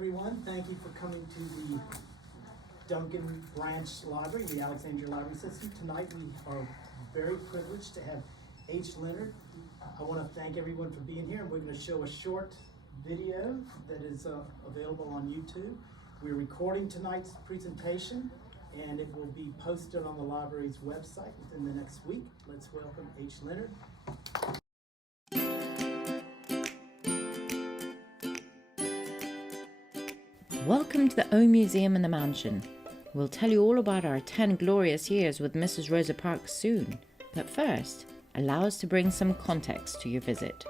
everyone. Thank you for coming to the Duncan Branch Library, the Alexandria Library System. Tonight we are very privileged to have H. Leonard. I want to thank everyone for being here. We're going to show a short video that is available on YouTube. We're recording tonight's presentation and it will be posted on the library's website within the next week. Let's welcome H. Leonard. Welcome to the O Museum in the Mansion. We'll tell you all about our 10 glorious years with Mrs. Rosa Parks soon. But first, allow us to bring some context to your visit.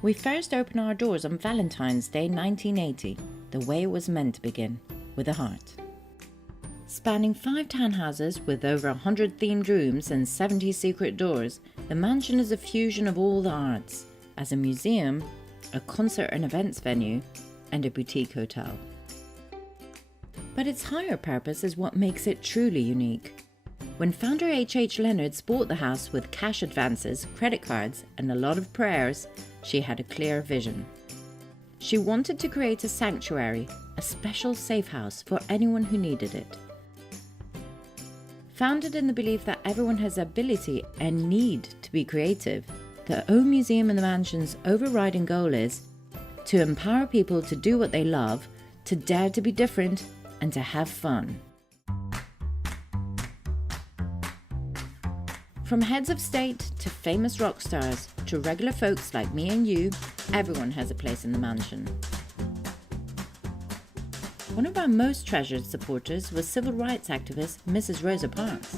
We first opened our doors on Valentine's Day 1980, the way it was meant to begin, with a heart. Spanning 5 townhouses with over 100 themed rooms and 70 secret doors, the mansion is a fusion of all the arts, as a museum, a concert and events venue, and a boutique hotel. But its higher purpose is what makes it truly unique. When founder H. Leonards bought the house with cash advances, credit cards, and a lot of prayers, she had a clear vision. She wanted to create a sanctuary, a special safe house for anyone who needed it. Founded in the belief that everyone has the ability and need to be creative, the O Museum in the Mansion's overriding goal is to empower people to do what they love, to dare to be different, and to have fun. From heads of state to famous rock stars to regular folks like me and you, everyone has a place in the mansion. One of our most treasured supporters was civil rights activist Mrs. Rosa Parks.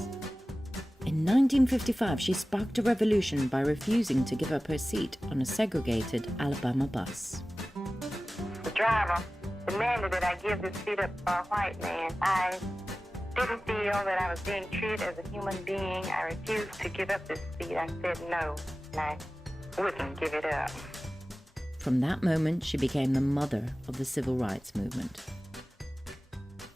In 1955, she sparked a revolution by refusing to give up her seat on a segregated Alabama bus. The driver demanded that I give this seat up for a white man. I didn't feel that I was being treated as a human being. I refused to give up this seat. I said no, and I wouldn't give it up. From that moment, she became the mother of the civil rights movement.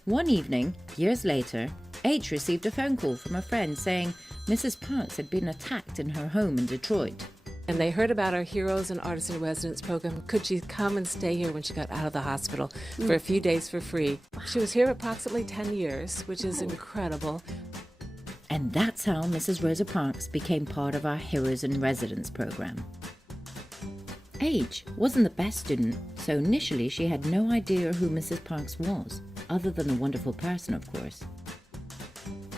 One evening, years later, H received a phone call from a friend saying Mrs. Parks had been attacked in her home in Detroit. And they heard about our Heroes and Artists in Residence program. Could she come and stay here when she got out of the hospital for a few days for free? She was here approximately 10 years, which is incredible. And that's how Mrs. Rosa Parks became part of our Heroes in Residence program. H wasn't the best student, so initially she had no idea who Mrs. Parks was, other than a wonderful person, of course.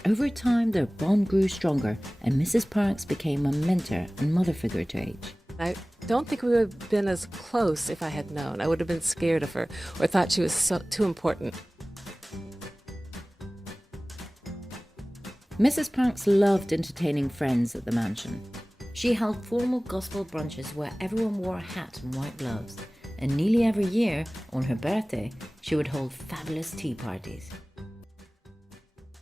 Over time, their bond grew stronger, and Mrs. Parks became a mentor and mother figure to H. I don't think we would have been as close if I had known. I would have been scared of her or thought she was too important. Mrs. Parks loved entertaining friends at the mansion. She held formal gospel brunches where everyone wore a hat and white gloves, and nearly every year, on her birthday, she would hold fabulous tea parties.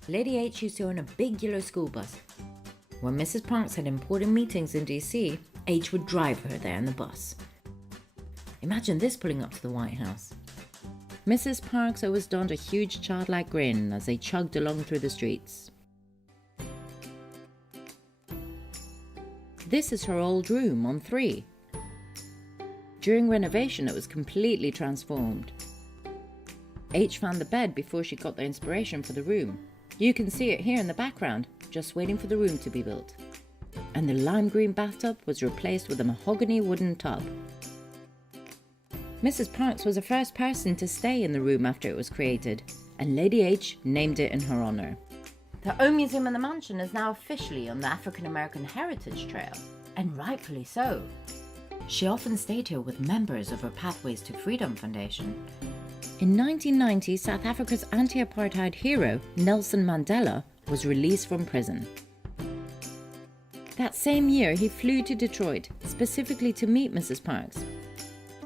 Lady H used to own a big yellow school bus. When Mrs. Parks had important meetings in DC, H would drive her there in the bus. Imagine this pulling up to the White House. Mrs. Parks always donned a huge childlike grin as they chugged along through the streets. This is her old room on 3. During renovation, it was completely transformed. H found the bed before she got the inspiration for the room. You can see it here in the background, just waiting for the room to be built. And the lime green bathtub was replaced with a mahogany wooden tub. Mrs. Parks was the first person to stay in the room after it was created, and Lady H named it in her honor. The O Museum in the Mansion is now officially on the African American Heritage Trail, and rightfully so. She often stayed here with members of her Pathways to Freedom Foundation. In 1990, South Africa's anti-apartheid hero, Nelson Mandela, was released from prison. That same year, he flew to Detroit, specifically to meet Mrs. Parks.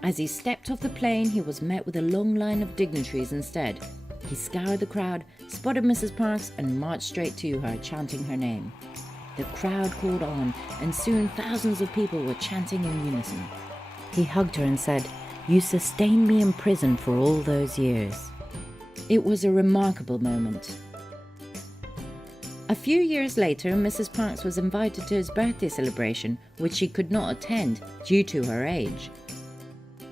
As he stepped off the plane, he was met with a long line of dignitaries instead. He scoured the crowd, spotted Mrs. Parks, and marched straight to her, chanting her name. The crowd called on, and soon thousands of people were chanting in unison. He hugged her and said, "You sustained me in prison for all those years." It was a remarkable moment. A few years later, Mrs. Parks was invited to his birthday celebration, which she could not attend due to her age.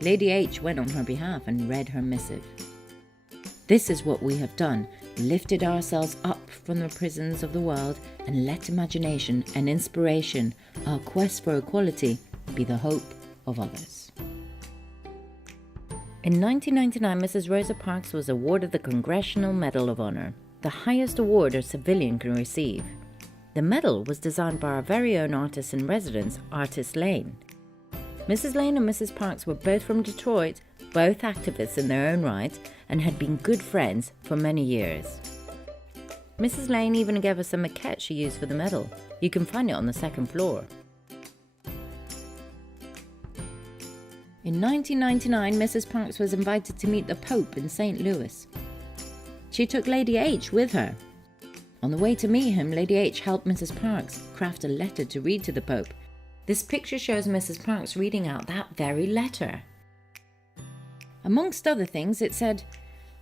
Lady H went on her behalf and read her missive. This is what we have done, lifted ourselves up from the prisons of the world and let imagination and inspiration, our quest for equality, be the hope of others. In 1999, Mrs. Rosa Parks was awarded the Congressional Medal of Honor, the highest award a civilian can receive. The medal was designed by our very own artist-in-residence, Artist Lane. Mrs. Lane and Mrs. Parks were both from Detroit, both activists in their own right, and had been good friends for many years. Mrs. Lane even gave us a maquette she used for the medal. You can find it on the second floor. In 1999, Mrs. Parks was invited to meet the Pope in St. Louis. She took Lady H with her. On the way to meet him, Lady H helped Mrs. Parks craft a letter to read to the Pope. This picture shows Mrs. Parks reading out that very letter. Amongst other things, it said,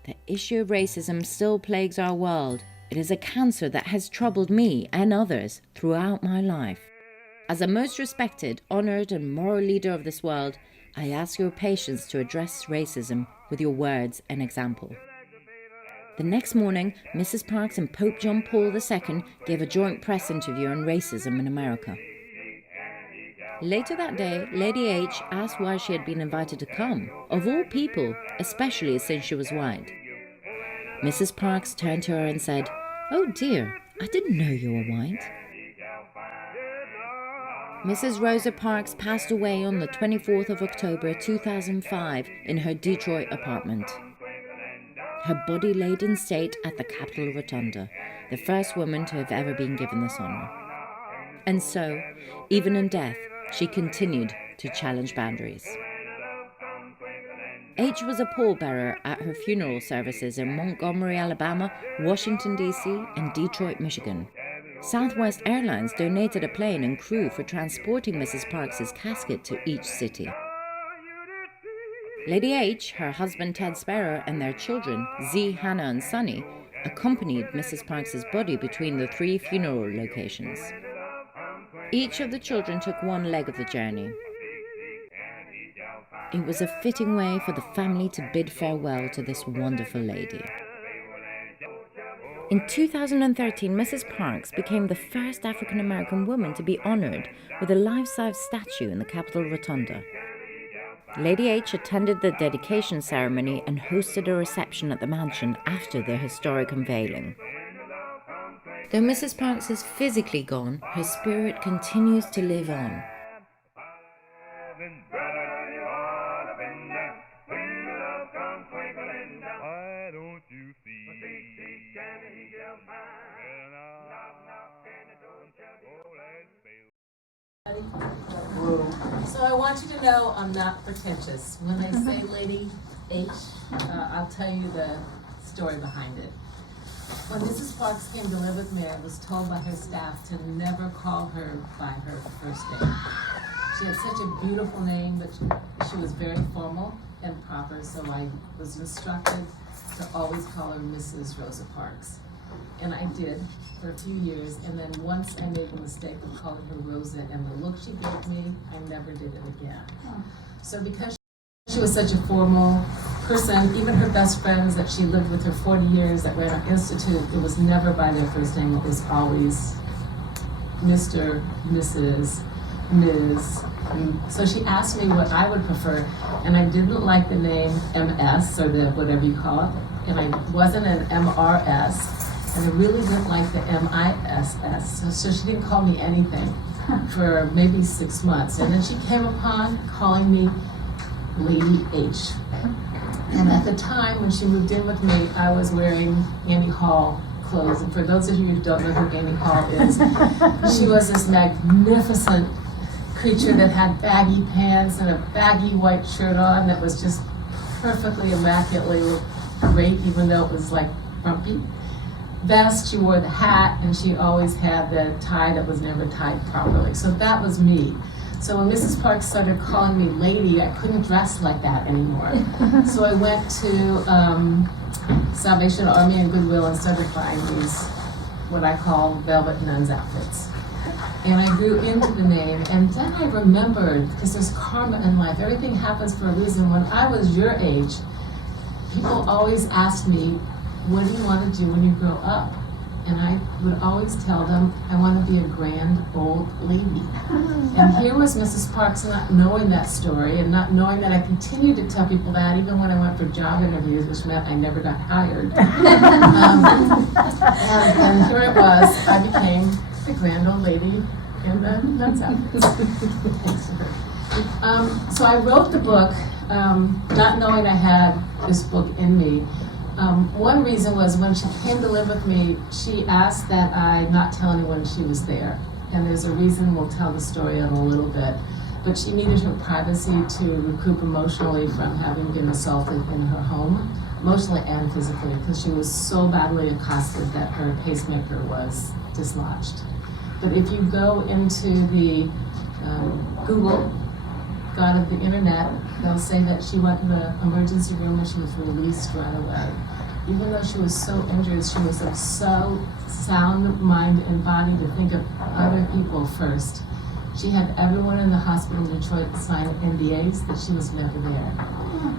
"The issue of racism still plagues our world. It is a cancer that has troubled me and others throughout my life. As a most respected, honored, and moral leader of this world, I ask your patience to address racism with your words and example." The next morning, Mrs. Parks and Pope John Paul II gave a joint press interview on racism in America. Later that day, Lady H asked why she had been invited to come, of all people, especially since she was white. Mrs. Parks turned to her and said, "Oh dear, I didn't know you were white." Mrs. Rosa Parks passed away on the 24th of October 2005 in her Detroit apartment. Her body laid in state at the Capitol Rotunda, the first woman to have ever been given this honor. And so, even in death, she continued to challenge boundaries. H was a pallbearer at her funeral services in Montgomery, Alabama, Washington, D.C., and Detroit, Michigan. Southwest Airlines donated a plane and crew for transporting Mrs. Parks' casket to each city. Lady H, her husband Ted Sparrow, and their children, Z, Hannah, and Sonny, accompanied Mrs. Parks' body between the 3 funeral locations. Each of the children took one leg of the journey. It was a fitting way for the family to bid farewell to this wonderful lady. In 2013, Mrs. Parks became the first African-American woman to be honored with a life-size statue in the Capitol Rotunda. Lady H attended the dedication ceremony and hosted a reception at the mansion after the historic unveiling. Though Mrs. Parks is physically gone, her spirit continues to live on. So I want you to know I'm not pretentious. When they say Lady H, I'll tell you the story behind it. When Mrs. Parks came to live with me, I was told by her staff to never call her by her first name. She had such a beautiful name, but she was very formal and proper, so I was instructed to always call her Mrs. Rosa Parks. And I did for a few years, and then once I made the mistake of calling her Rosa, and the look she gave me, I never did it again. So because she was such a formal person, even her best friends that she lived with her 40 years that ran our institute, it was never by their first name, it was always Mr., Mrs., Ms. And so she asked me what I would prefer, and I didn't like the name MS, or the whatever you call it, and I wasn't an MRS. And I really didn't like the MISS, so she didn't call me anything for maybe 6 months. And then she came upon calling me Lady H. And at the time when she moved in with me, I was wearing Annie Hall clothes. And for those of you who don't know who Annie Hall is, she was this magnificent creature that had baggy pants and a baggy white shirt on that was just perfectly immaculately great, even though it was like frumpy. Vest, she wore the hat, and she always had the tie that was never tied properly. So that was me. So when Mrs. Parks started calling me lady, I couldn't dress like that anymore. So I went to Salvation Army and Goodwill and started buying these what I call velvet nun's outfits. And I grew into the name, and then I remembered, because there's karma in life, everything happens for a reason. When I was your age, people always asked me, what do you want to do when you grow up? And I would always tell them, I want to be a grand old lady. And here was Mrs. Parks not knowing that story, and not knowing that I continued to tell people that even when I went for job interviews, which meant I never got hired. And here it was, I became the grand old lady in the nun's outfit. Thanks to her. So I wrote the book, not knowing I had this book in me. One reason was when she came to live with me, she asked that I not tell anyone she was there. And there's a reason, we'll tell the story in a little bit. But she needed her privacy to recoup emotionally from having been assaulted in her home, emotionally and physically, because she was so badly accosted that her pacemaker was dislodged. But if you go into the Google, God of the internet, they'll say that she went in the emergency room and she was released right away. Even though she was so injured, she was of so sound mind and body to think of other people first. She had everyone in the hospital in Detroit sign NDAs that she was never there.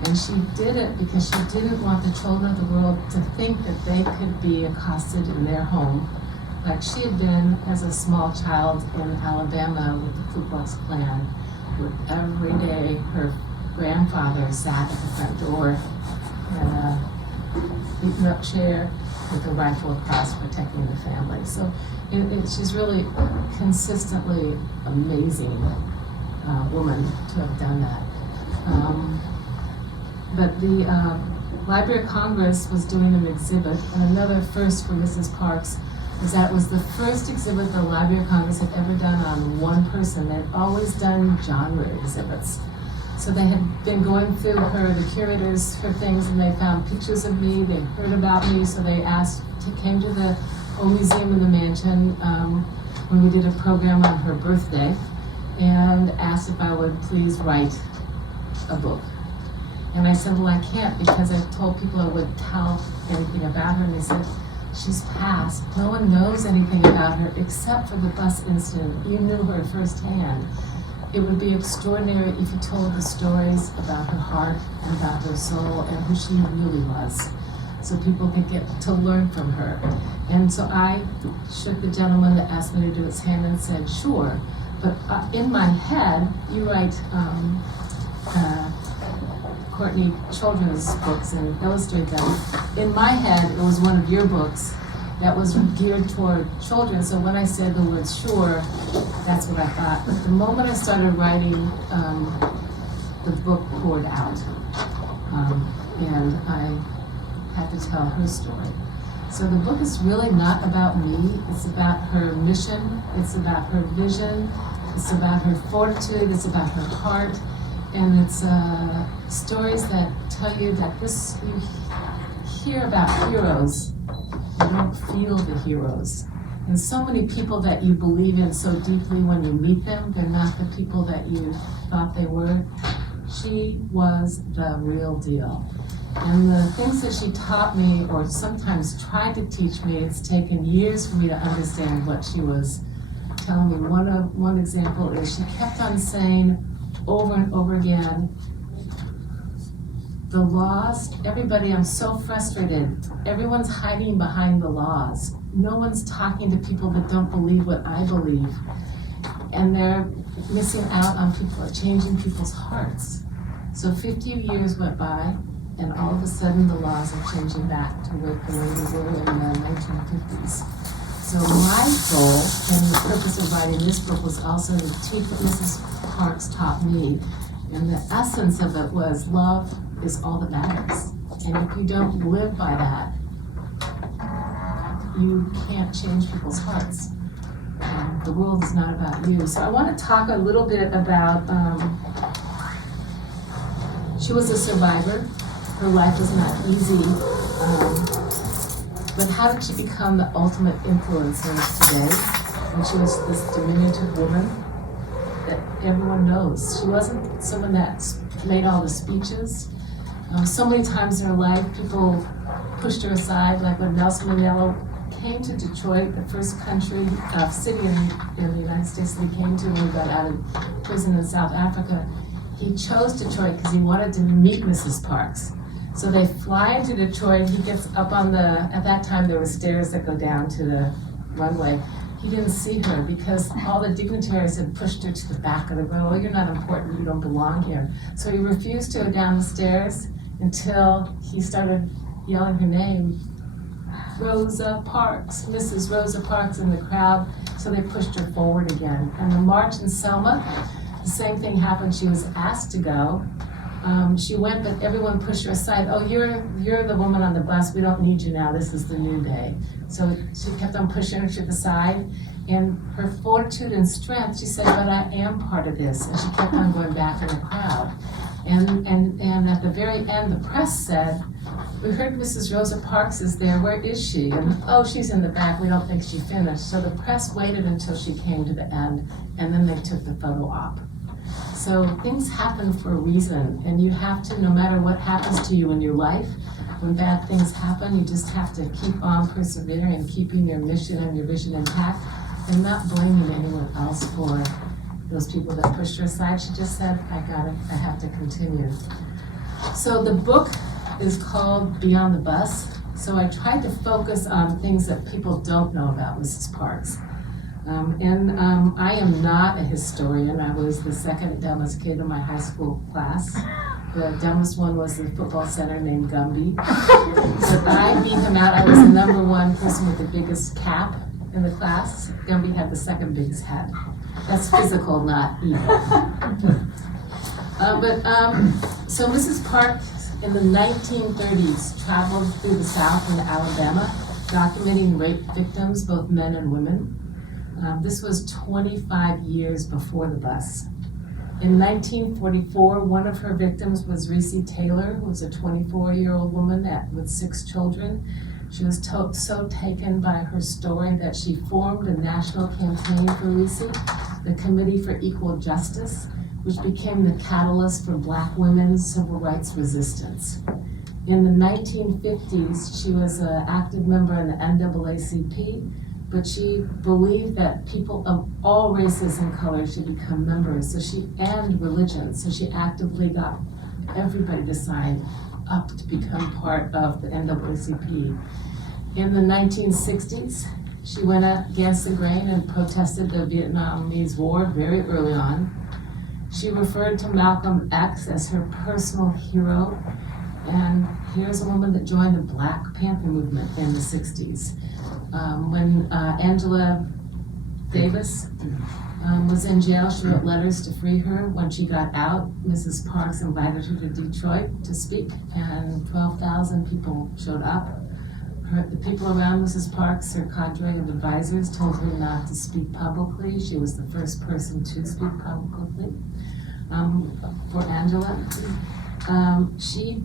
And she did it because she didn't want the children of the world to think that they could be accosted in their home, like she had been as a small child in Alabama with the Ku Klux Klan, where every day her grandfather sat at the front door in a beaten up chair with a rifle across protecting the family. So she's really consistently amazing woman to have done that. But the Library of Congress was doing an exhibit, and another first for Mrs. Parks is that it was the first exhibit the Library of Congress had ever done on one person. They'd always done genre exhibits. So they had been going through the curators, her things, and they found pictures of me, they heard about me, so they came to the old museum in the mansion when we did a program on her birthday, and asked if I would please write a book. And I said, well, I can't, because I told people I wouldn't tell anything about her, and they said, she's passed. No one knows anything about her except for the bus incident. You knew her firsthand. It would be extraordinary if you told the stories about her heart and about her soul and who she really was, so people could get to learn from her. And so I shook the gentleman that asked me to do his hand and said, sure. But in my head, you write Courtney children's books and illustrate them. In my head, it was one of your books that was geared toward children. So when I said the word sure, that's what I thought. But the moment I started writing, the book poured out. And I had to tell her story. So the book is really not about me. It's about her mission. It's about her vision. It's about her fortitude. It's about her heart. And it's stories that tell you that you hear about heroes, you don't feel the heroes. And so many people that you believe in so deeply, when you meet them, they're not the people that you thought they were. She was the real deal. And the things that she taught me, or sometimes tried to teach me, it's taken years for me to understand what she was telling me. One example is she kept on saying over and over again, the laws, everybody, I'm so frustrated. Everyone's hiding behind the laws. No one's talking to people that don't believe what I believe. And they're missing out on changing people's hearts. So 50 years went by, and all of a sudden the laws are changing back to the way they were in the 1950s. So my goal and the purpose of writing this book was also to teach what Mrs. Parks taught me. And the essence of it was love is all that matters. And if you don't live by that, you can't change people's hearts. The world is not about you. So I want to talk a little bit about, she was a survivor. Her life was not easy. But how did she become the ultimate influencer today? And she was this diminutive woman that everyone knows. She wasn't someone that made all the speeches. So many times in her life, people pushed her aside, like when Nelson Mandela came to Detroit, the first city in the United States that he came to when he got out of prison in South Africa. He chose Detroit because he wanted to meet Mrs. Parks. So they fly into Detroit. He gets up on at that time there were stairs that go down to the runway. He didn't see her because all the dignitaries had pushed her to the back of the room. Oh, you're not important, you don't belong here. So he refused to go down the stairs until he started yelling her name, Rosa Parks, Mrs. Rosa Parks, in the crowd. So they pushed her forward again. And the march in Selma, the same thing happened. She was asked to go. She went, but everyone pushed her aside. Oh, you're the woman on the bus. We don't need you now. This is the new day. So she kept on pushing her to the side. And her fortitude and strength, she said, but I am part of this. And she kept on going back in the crowd. And at the very end, the press said, we heard Mrs. Rosa Parks is there. Where is she? And, oh, she's in the back. We don't think she finished. So the press waited until she came to the end, and then they took the photo op. So things happen for a reason, and you have to, no matter what happens to you in your life, when bad things happen, you just have to keep on persevering, keeping your mission and your vision intact, and not blaming anyone else for those people that pushed her aside. She just said, I got it, I have to continue. So the book is called Beyond the Bus. So I tried to focus on things that people don't know about Mrs. Parks. I am not a historian. I was the second dumbest kid in my high school class. The dumbest one was the football center named Gumby. But I beat him out. I was the number one person with the biggest cap in the class. Gumby had the second biggest head. That's physical, not evil. So Mrs. Parks in the 1930s traveled through the South into Alabama, documenting rape victims, both men and women. This was 25 years before the bus. In 1944, one of her victims was Reese Taylor, who was a 24-year-old woman with 6 children. She was so taken by her story that she formed a national campaign for Reese, the Committee for Equal Justice, which became the catalyst for Black women's civil rights resistance. In the 1950s, she was an active member in the NAACP, but she believed that people of all races and colors should become members, and religion. So she actively got everybody to sign up to become part of the NAACP. In the 1960s, she went against the grain and protested the Vietnamese War very early on. She referred to Malcolm X as her personal hero, and here's a woman that joined the Black Panther movement in the 60s. When Angela Davis was in jail, she wrote letters to free her. When she got out, Mrs. Parks invited her to Detroit to speak, and 12,000 people showed up. The people around Mrs. Parks, her cadre of advisors, told her not to speak publicly. She was the first person to speak publicly for Angela. She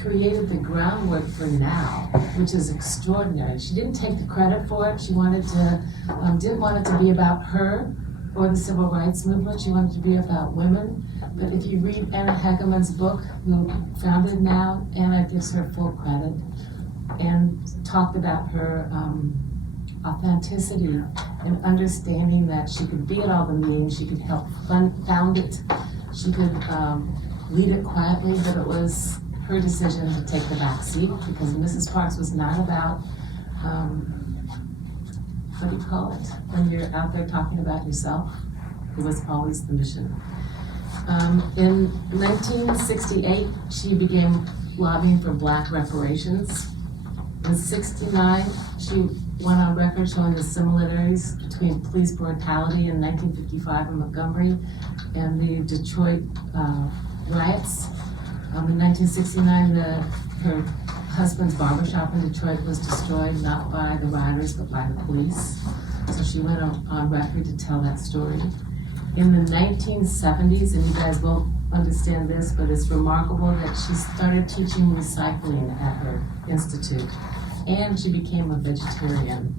created the groundwork for now, which is extraordinary. She didn't take the credit for it. She didn't want it to be about her or the civil rights movement. She wanted it to be about women. But if you read Anna Hegeman's book, who founded Now, Anna gives her full credit and talked about her authenticity and understanding that she could be at all the meetings, she could help found it, she could lead it quietly, but it was her decision to take the back seat, because Mrs. Parks was not about, what do you call it, when you're out there talking about yourself? It was always the mission. In 1968, she began lobbying for Black reparations. In 1969, she went on record showing the similarities between police brutality in 1955 in Montgomery and the Detroit riots. In 1969, her husband's barbershop in Detroit was destroyed, not by the rioters, but by the police. So she went on record to tell that story. In the 1970s, and you guys won't understand this, but it's remarkable that she started teaching recycling at her institute, and she became a vegetarian.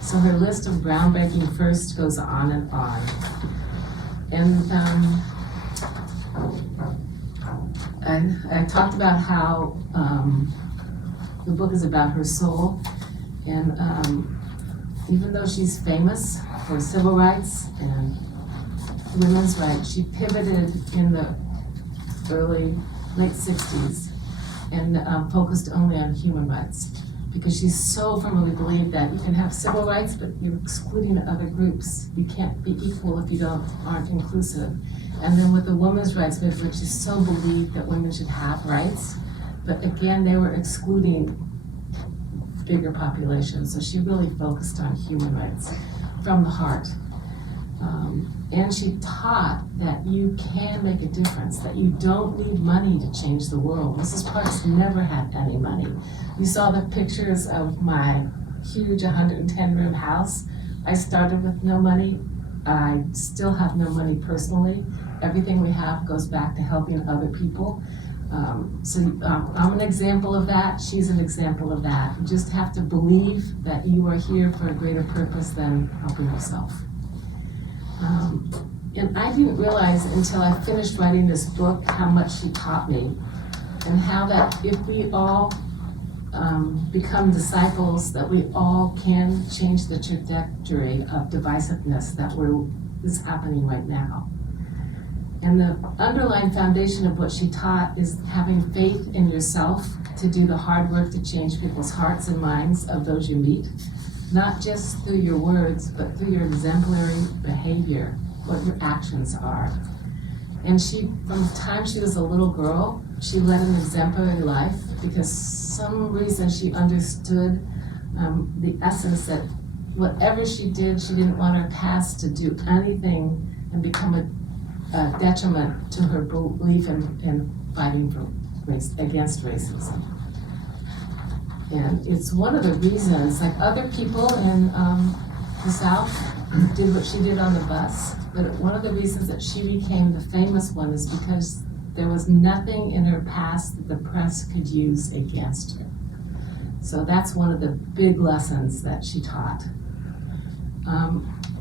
So her list of groundbreaking firsts goes on and on. And I talked about how the book is about her soul, And even though she's famous for civil rights and women's rights, she pivoted in the late 60s and focused only on human rights, because she so firmly believed that you can have civil rights, but you're excluding other groups. You can't be equal if you aren't inclusive. And then with the women's rights movement, she so believed that women should have rights, but again, they were excluding bigger populations. So she really focused on human rights from the heart. And she taught that you can make a difference, that you don't need money to change the world. Mrs. Parks never had any money. You saw the pictures of my huge 110-room house. I started with no money. I still have no money personally. Everything we have goes back to helping other people. I'm an example of that. She's an example of that. You just have to believe that you are here for a greater purpose than helping yourself. And I didn't realize until I finished writing this book how much she taught me, and how that if we all become disciples, that we all can change the trajectory of divisiveness that is happening right now. And the underlying foundation of what she taught is having faith in yourself to do the hard work to change people's hearts and minds of those you meet, not just through your words, but through your exemplary behavior, what your actions are. And she, from the time she was a little girl, she led an exemplary life because some reason she understood the essence that whatever she did, she didn't want her past to do anything and become a detriment to her belief in fighting for against racism. And it's one of the reasons, like other people in the South did what she did on the bus, but one of the reasons that she became the famous one is because there was nothing in her past that the press could use against her. So that's one of the big lessons that she taught.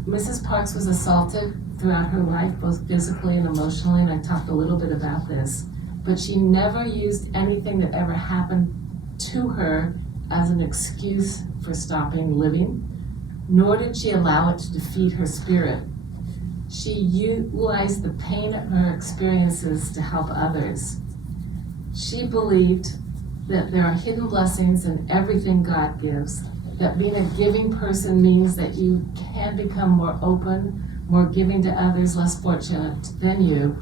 Mrs. Parks was assaulted throughout her life, both physically and emotionally, and I talked a little bit about this, but she never used anything that ever happened to her as an excuse for stopping living, nor did she allow it to defeat her spirit. She utilized the pain of her experiences to help others. She believed that there are hidden blessings in everything God gives, that being a giving person means that you can become more open, more giving to others less fortunate than you,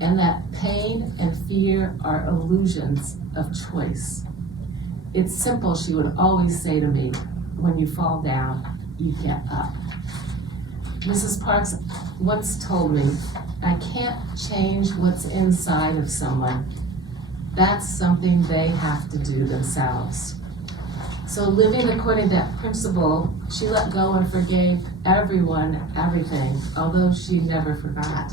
and that pain and fear are illusions of choice. It's simple, she would always say to me, when you fall down, you get up. Mrs. Parks once told me, I can't change what's inside of someone. That's something they have to do themselves. So living according to that principle, she let go and forgave everyone, everything, although she never forgot.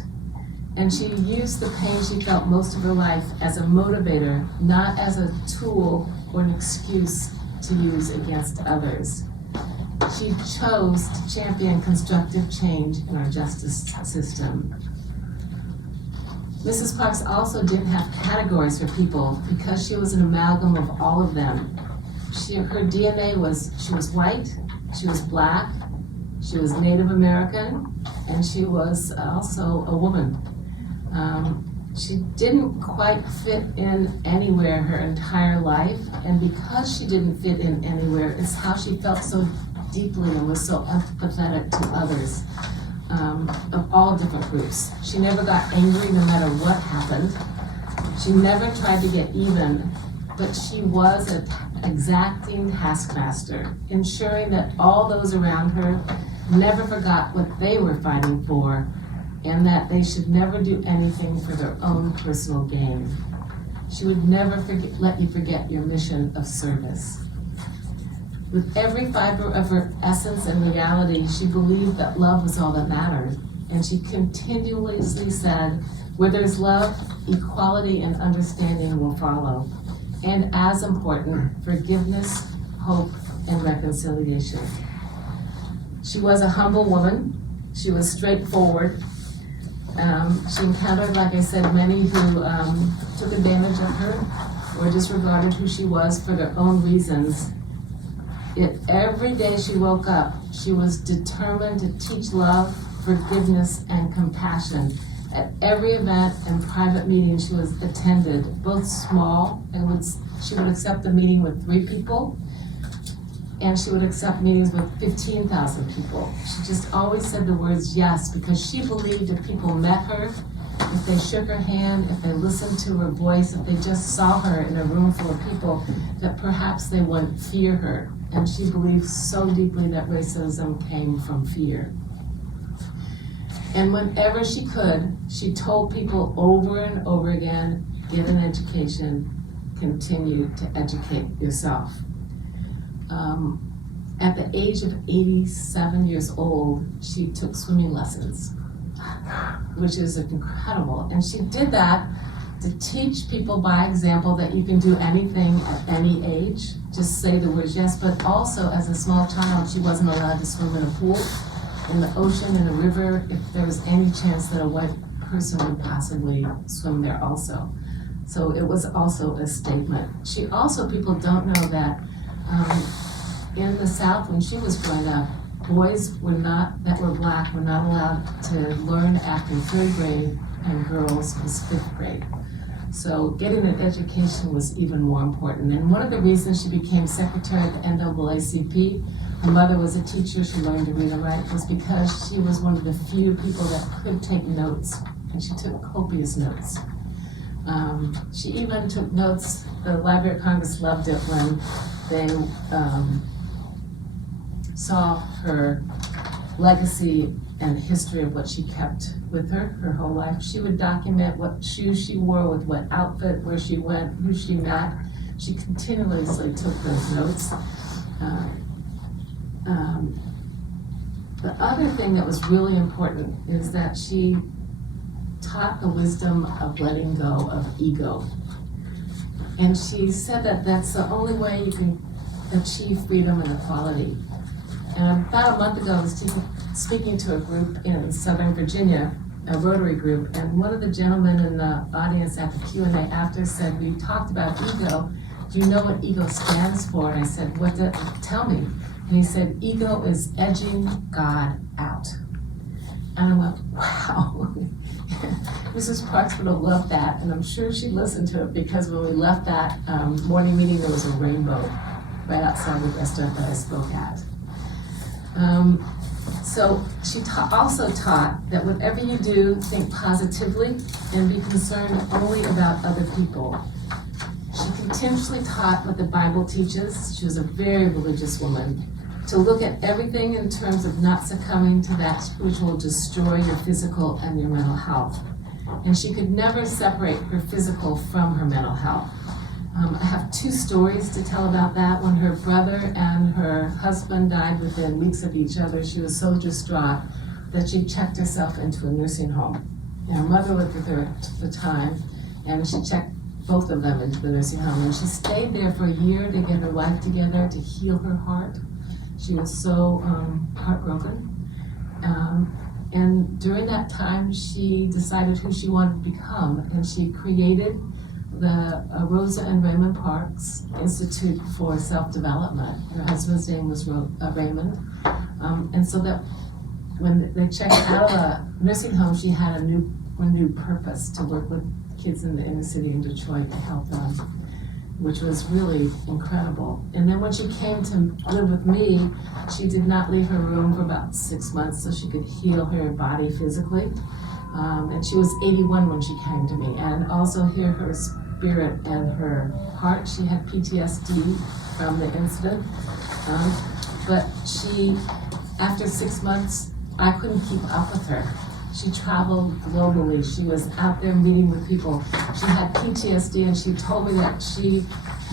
And she used the pain she felt most of her life as a motivator, not as a tool or an excuse to use against others. She chose to champion constructive change in our justice system. Mrs. Parks also didn't have categories for people because she was an amalgam of all of them. Her DNA was, she was white, she was black, she was Native American, and she was also a woman. She didn't quite fit in anywhere her entire life, and because she didn't fit in anywhere, it's how she felt so deeply and was so empathetic to others of all different groups. She never got angry no matter what happened. She never tried to get even, but she was an exacting taskmaster, ensuring that all those around her never forgot what they were fighting for, and that they should never do anything for their own personal gain. She would never let you forget your mission of service. With every fiber of her essence and reality, she believed that love was all that mattered, and she continuously said, where there's love, equality and understanding will follow, and as important, forgiveness, hope, and reconciliation. She was a humble woman. She was straightforward. She encountered, like I said, many who took advantage of her or disregarded who she was for their own reasons. Every day she woke up, she was determined to teach love, forgiveness, and compassion. At every event and private meeting she was attended, both small, and she would accept a meeting with 3 people, and she would accept meetings with 15,000 people. She just always said the words yes, because she believed if people met her, if they shook her hand, if they listened to her voice, if they just saw her in a room full of people, that perhaps they wouldn't fear her. And she believed so deeply that racism came from fear. And whenever she could, she told people over and over again, get an education, continue to educate yourself. At the age of 87 years old, she took swimming lessons, which is incredible. And she did that to teach people by example that you can do anything at any age. Just say the words yes, but also as a small child, she wasn't allowed to swim in a pool, in the ocean, in a river, if there was any chance that a white person would possibly swim there also. So it was also a statement. She also, people don't know that in the South, when she was growing up, boys that were black were not allowed to learn after 3rd grade, and girls was 5th grade. So getting an education was even more important. And one of the reasons she became secretary at the NAACP, her mother was a teacher, she learned to read and write, was because she was one of the few people that could take notes, and she took copious notes. She even took notes. The Library of Congress loved it when they saw her legacy and history of what she kept with her whole life. She would document what shoes she wore, with what outfit, where she went, who she met. She continuously took those notes. The other thing that was really important is that she taught the wisdom of letting go of ego. And she said that that's the only way you can achieve freedom and equality. And about a month ago, I was speaking to a group in Southern Virginia, a Rotary group, and one of the gentlemen in the audience at the Q&A after said, we talked about ego. Do you know what ego stands for? And I said, tell me. And he said, ego is edging God out. And I went, wow. Mrs. Parks would have loved that, and I'm sure she listened to it, because when we left that morning meeting, there was a rainbow right outside the restaurant that I spoke at. So she also taught that whatever you do, think positively and be concerned only about other people. She continuously taught what the Bible teaches. She was a very religious woman. To look at everything in terms of not succumbing to that which will destroy your physical and your mental health. And she could never separate her physical from her mental health. I have 2 stories to tell about that. When her brother and her husband died within weeks of each other, she was so distraught that she checked herself into a nursing home. And her mother lived with her at the time, and she checked both of them into the nursing home. And she stayed there for a year to get her life together, to heal her heart. She was so heartbroken. And during that time, she decided who she wanted to become, and she created the Rosa and Raymond Parks Institute for Self-Development. Her husband's name was Raymond. And so that when they checked out of a nursing home, she had a new purpose to work with kids in the inner city in Detroit to help them, which was really incredible. And then when she came to live with me, she did not leave her room for about 6 months so she could heal her body physically. And she was 81 when she came to me, and also heal her spirit and her heart. She had PTSD from the incident. But after 6 months, I couldn't keep up with her. She traveled globally. She was out there meeting with people. She had PTSD, and she told me that she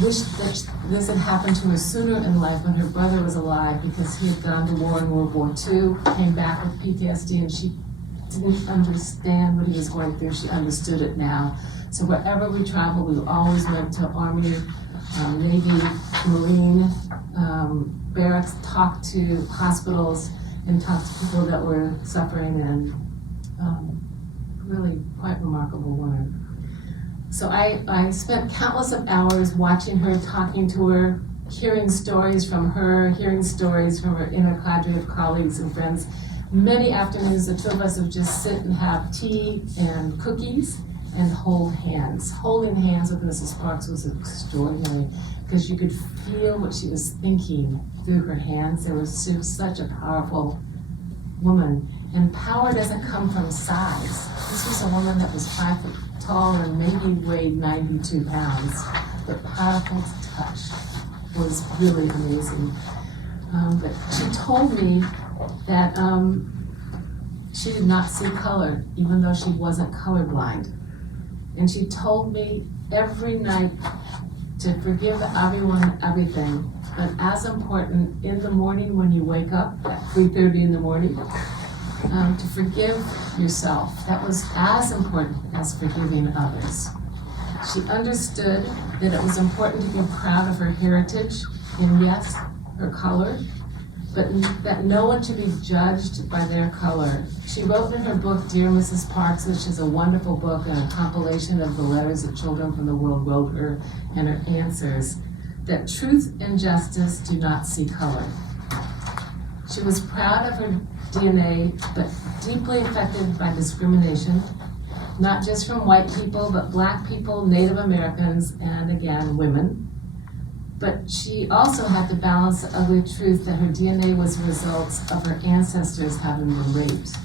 wished that this had happened to her sooner in life when her brother was alive, because he had gone to war in World War II, came back with PTSD, and she didn't understand what he was going through. She understood it now. So wherever we traveled, we always went to Army, Navy, Marine, barracks, talked to hospitals, and talked to people that were suffering, and really quite remarkable woman. So I spent countless of hours watching her, talking to her, hearing stories from her, hearing stories from her inner cadre of colleagues and friends. Many afternoons, the two of us would just sit and have tea and cookies and hold hands. Holding hands with Mrs. Parks was extraordinary because you could feel what she was thinking through her hands. She was such a powerful woman. And power doesn't come from size. This was a woman that was 5 foot tall and maybe weighed 92 pounds. But powerful touch was really amazing. But she told me that she did not see color, even though she wasn't colorblind. And she told me every night to forgive everyone everything, but as important, in the morning when you wake up at 3:30 in the morning, to forgive yourself. That was as important as forgiving others. She understood that it was important to be proud of her heritage, and yes, her color, but that no one should be judged by their color. She wrote in her book, Dear Mrs. Parks, which is a wonderful book and a compilation of the letters that children from the world wrote her and her answers, that truth and justice do not see color. She was proud of her DNA, but deeply affected by discrimination, not just from white people, but Black people, Native Americans, and again, women. But she also had to balance the ugly truth that her DNA was the result of her ancestors having been raped.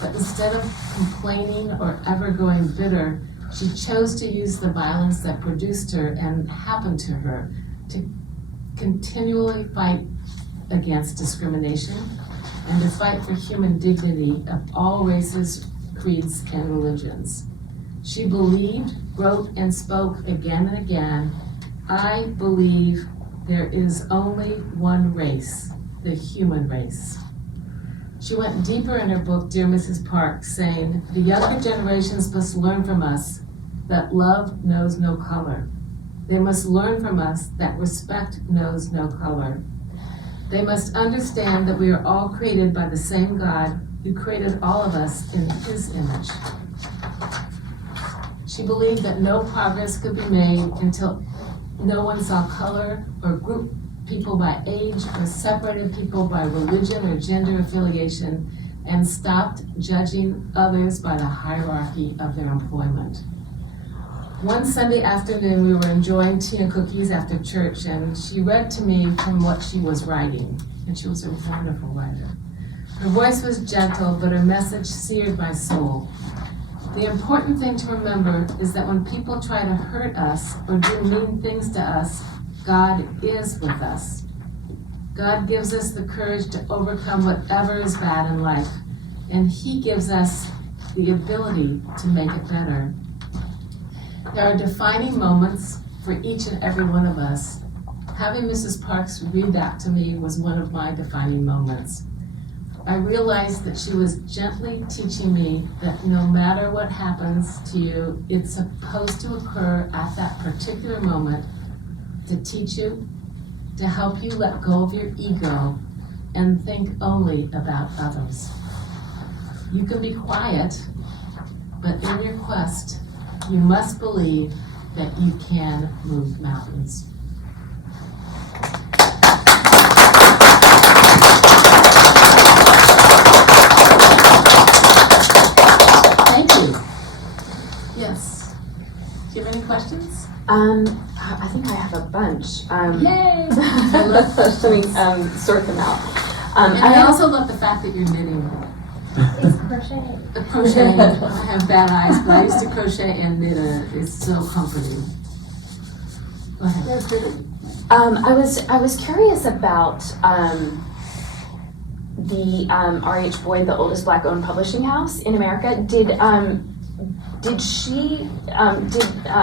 But instead of complaining or ever going bitter, she chose to use the violence that produced her and happened to her to continually fight against discrimination and to fight for human dignity of all races, creeds, and religions. She believed, wrote, and spoke again and again, I believe there is only one race, the human race. She went deeper in her book, Dear Mrs. Parks, saying, the younger generations must learn from us that love knows no color. They must learn from us that respect knows no color. They must understand that we are all created by the same God who created all of us in his image. She believed that no progress could be made until no one saw color or grouped people by age or separated people by religion or gender affiliation and stopped judging others by the hierarchy of their employment. One Sunday afternoon, we were enjoying tea and cookies after church, and she read to me from what she was writing, and she was a wonderful writer. Her voice was gentle, but her message seared my soul. The important thing to remember is that when people try to hurt us or do mean things to us, God is with us. God gives us the courage to overcome whatever is bad in life, and he gives us the ability to make it better. There are defining moments for each and every one of us. Having Mrs. Parks read that to me was one of my defining moments. I realized that she was gently teaching me that no matter what happens to you, it's supposed to occur at that particular moment to teach you, to help you let go of your ego and think only about others. You can be quiet, but in your quest, you must believe that you can move mountains. Thank you. Yes. Do you have any questions? I think I have a bunch. Yay! I love questions. Let me sort them out. And I also love the fact that you're knitting. It's crochet. Crocheting. I have bad eyes, but I used to crochet and knit. It's so comforting. Go ahead. I was curious about the R.H. Boyd, the oldest Black-owned publishing house in America. Did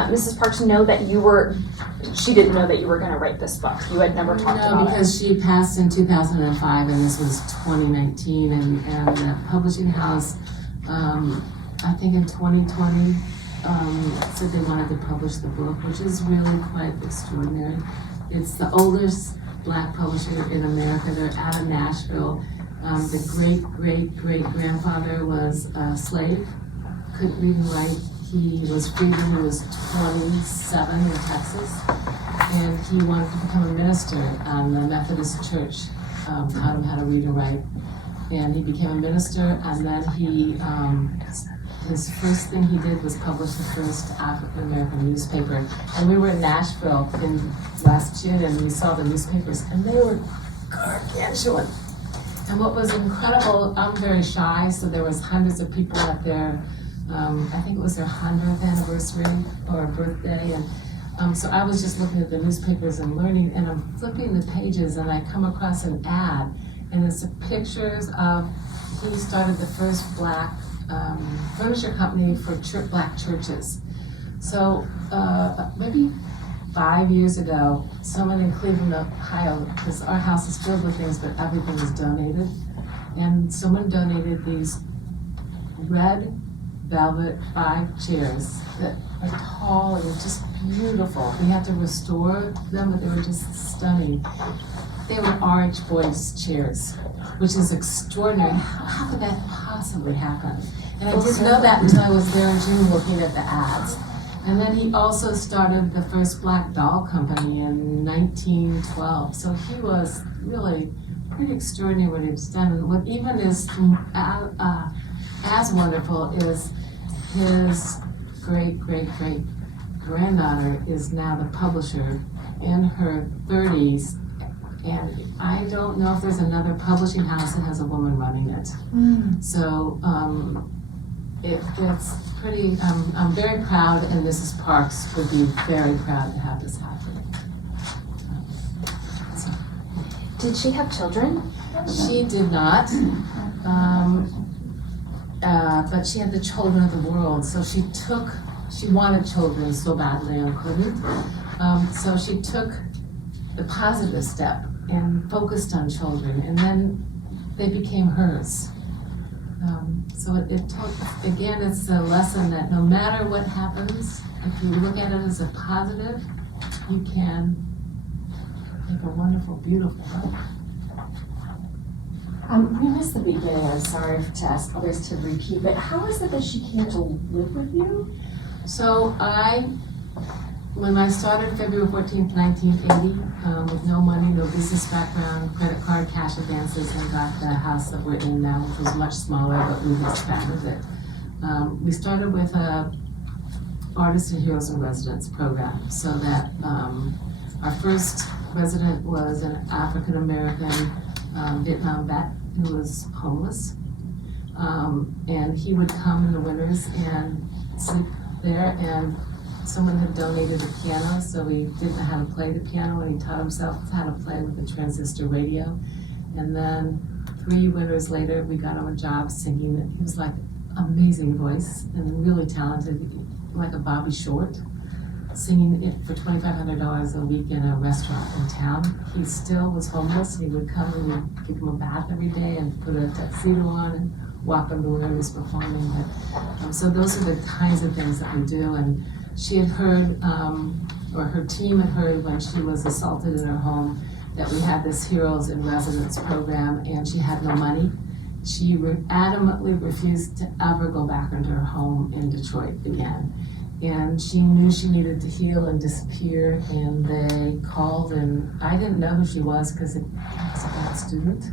Mrs. Parks know that you were? She didn't know that you were going to write this book. You had never talked about it. No, because she passed in 2005, and this was 2019, and the publishing house, I think in 2020, said they wanted to publish the book, which is really quite extraordinary. It's the oldest Black publisher in America. They're out of Nashville. The great-great-great-grandfather was a slave, couldn't read and write. He was freed when he was 27 in Texas. and he wanted to become a minister on the Methodist Church, taught him how to read and write. And he became a minister, and then his first thing he did was publish the first African-American newspaper. And we were in Nashville in last June, and we saw the newspapers, and they were gargantuan. And what was incredible, I'm very shy, so there was hundreds of people at their, I think it was their 100th anniversary or birthday, and so I was just looking at the newspapers and learning, and I'm flipping the pages, and I come across an ad, and it's pictures of, he started the first black furniture company for black churches. So maybe 5 years ago, someone in Cleveland, Ohio, because our house is filled with things, but everything is donated, and someone donated these red velvet 5 chairs that are tall and just beautiful. We had to restore them, but they were just stunning. They were R.H. Boyd's chairs, which is extraordinary. How could that possibly happen? And I didn't know that until I was there in June looking at the ads. And then he also started the first black doll company in 1912. So he was really pretty extraordinary what he's done. And what even is as wonderful is his great-great-great-granddaughter is now the publisher in her 30s. And I don't know if there's another publishing house that has a woman running it. So it's pretty, I'm very proud, and Mrs. Parks would be very proud to have this happen. Did she have children? She did not, but she had the children of the world, so she wanted children so badly and couldn't. So she took the positive step and focused on children, and then they became hers. So it took, again, it's a lesson that no matter what happens, if you look at it as a positive, you can make a wonderful, beautiful life. We missed the beginning. I'm sorry to ask others to repeat, but how is it that she came to live with you? So when I started February 14th, 1980, with no money, no business background, credit card, cash advances, and got the house that we're in now, which was much smaller, but we expanded it. We started with a Artists and Heroes in Residence program, so that our first resident was an African-American Vietnam vet who was homeless. And he would come in the winters and sleep there, and someone had donated a piano, so he didn't know how to play the piano, and he taught himself how to play with a transistor radio. And then 3 winters later, we got him a job singing. He was like amazing voice and really talented, like a Bobby Short, singing it for $2,500 a week in a restaurant in town. He still was homeless. He would come and we'd give him a bath every day and put a tuxedo on and walk him to where he was performing. So those are the kinds of things that we do. And she had heard, or her team had heard when she was assaulted in her home, that we had this Heroes in Residence program, and she had no money. She adamantly refused to ever go back into her home in Detroit again. And she knew she needed to heal and disappear, and they called, and I didn't know who she was because I was a bad student.